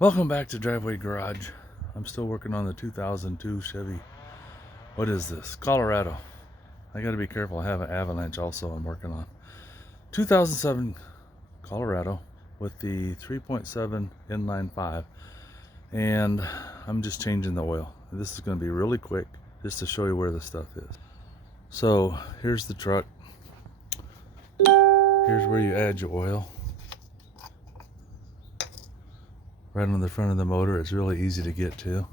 Welcome back to Driveway Garage. I'm still working on the 2002 Chevy. What is this? Colorado. I got to be careful. I have an Avalanche also I'm working on. 2007 Colorado with the 3.7 inline 5. And I'm just changing the oil. This is going to be really quick just to show you where the stuff is. So here's the truck. Here's where you add your oil. Right on the front of the motor. It's really easy to get to.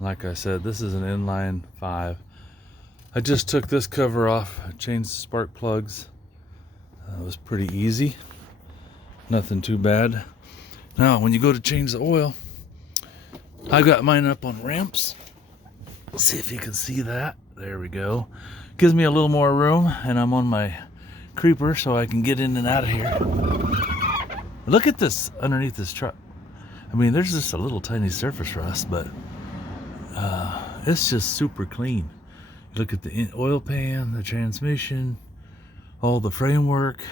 Like I said, this is an inline 5. I just took this cover off, I changed the spark plugs. It was pretty easy, nothing too bad. Now when you go to change the oil, I got mine up on ramps. Let's see if you can see that. There we go. Gives me a little more room, and I'm on my creeper so I can get in and out of here. Look at this underneath this truck. I mean, there's just a little tiny surface rust, but it's just super clean. You look at the oil pan, the transmission, all the framework.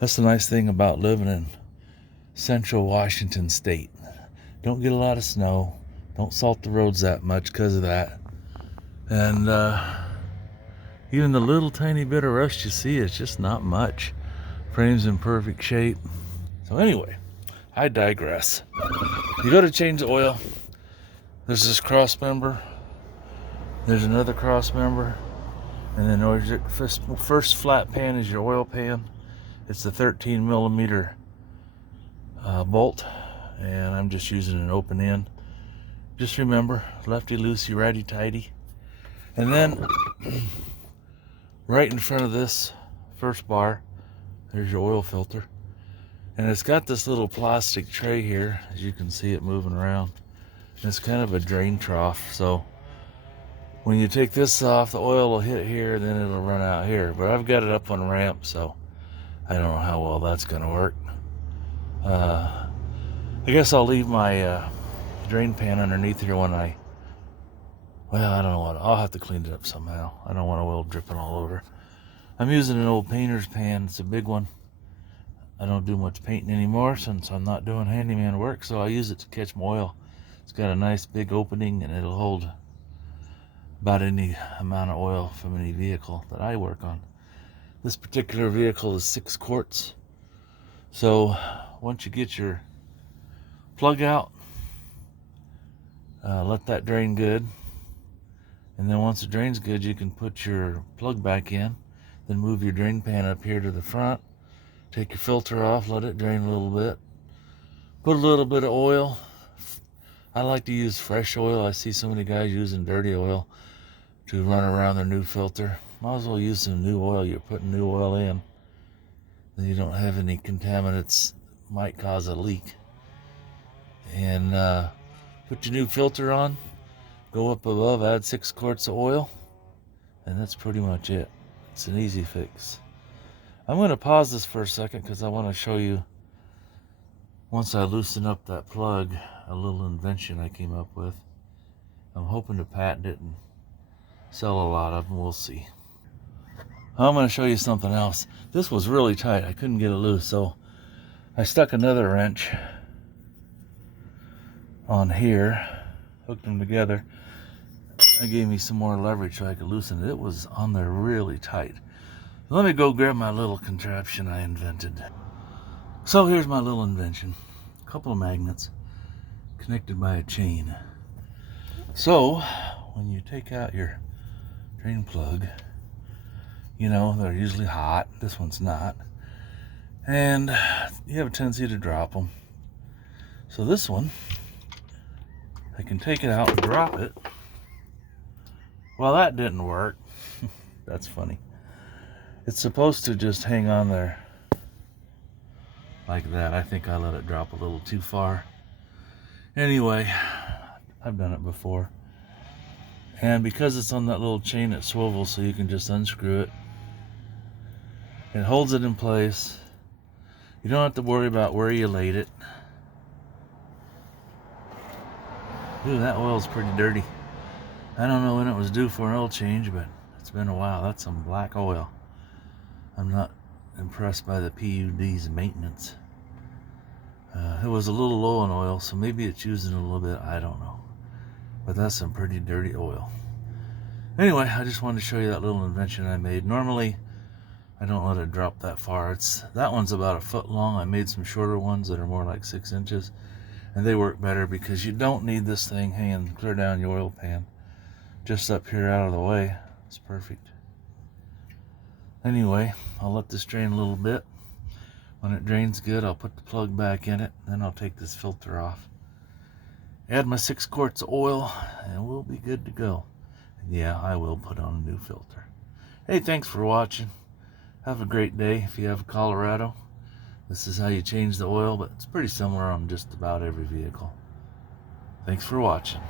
That's the nice thing about living in central Washington state. Don't get a lot of snow. Don't salt the roads that much because of that. And even the little tiny bit of rust you see, it's just not much. Frame's in perfect shape. So anyway, I digress. You go to change the oil. There's this cross member. There's another cross member. And then your first flat pan is your oil pan. It's the 13 millimeter bolt. And I'm just using an open end. Just remember, lefty loosey, righty tighty. And then right in front of this first bar, there's your oil filter. And it's got this little plastic tray here, as you can see it moving around. And it's kind of a drain trough, so when you take this off, the oil will hit here, then it'll run out here. But I've got it up on ramp, so I don't know how well that's going to work. I guess I'll leave my drain pan underneath here when I don't know what. I'll have to clean it up somehow. I don't want oil dripping all over. I'm using an old painter's pan. It's a big one. I don't do much painting anymore since I'm not doing handyman work, so I use it to catch my oil. It's got a nice big opening, and it'll hold about any amount of oil from any vehicle that I work on. This particular vehicle is 6 quarts. So once you get your plug out, let that drain good. And then once it drains good, you can put your plug back in. Then move your drain pan up here to the front. Take your filter off, let it drain a little bit. Put a little bit of oil. I like to use fresh oil. I see so many guys using dirty oil to run around their new filter. Might as well use some new oil. You're putting new oil in. Then you don't have any contaminants might cause a leak. And put your new filter on. Go up above, add 6 quarts of oil. And that's pretty much it. It's an easy fix. I'm going to pause this for a second because I want to show you, once I loosen up that plug, a little invention I came up with. I'm hoping to patent it and sell a lot of them. We'll see. I'm going to show you something else. This was really tight. I couldn't get it loose, so I stuck another wrench on here, hooked them together. It gave me some more leverage so I could loosen it. It was on there really tight. Let me go grab my little contraption I invented. So here's my little invention. A couple of magnets connected by a chain. So when you take out your drain plug, you know, they're usually hot. This one's not. And you have a tendency to drop them. So this one, I can take it out and drop it. Well, that didn't work. That's funny. It's supposed to just hang on there like that. I think I let it drop a little too far. Anyway, I've done it before. And because it's on that little chain, it swivels, so you can just unscrew it. It holds it in place. You don't have to worry about where you laid it. Ooh, that oil's pretty dirty. I don't know when it was due for an oil change, but it's been a while. That's some black oil. I'm not impressed by the PUD's maintenance. It was a little low on oil, so maybe it's using a little bit. I don't know. But that's some pretty dirty oil. Anyway, I just wanted to show you that little invention I made. Normally, I don't let it drop that far. That one's about a foot long. I made some shorter ones that are more like 6 inches. And they work better because you don't need this thing hanging clear down your oil pan. Just up here out of the way. It's perfect. Anyway, I'll let this drain a little bit. When it drains good, I'll put the plug back in it. Then I'll take this filter off. Add my 6 quarts of oil, and we'll be good to go. Yeah, I will put on a new filter. Hey, thanks for watching. Have a great day. If you have a Colorado, this is how you change the oil, but it's pretty similar on just about every vehicle. Thanks for watching.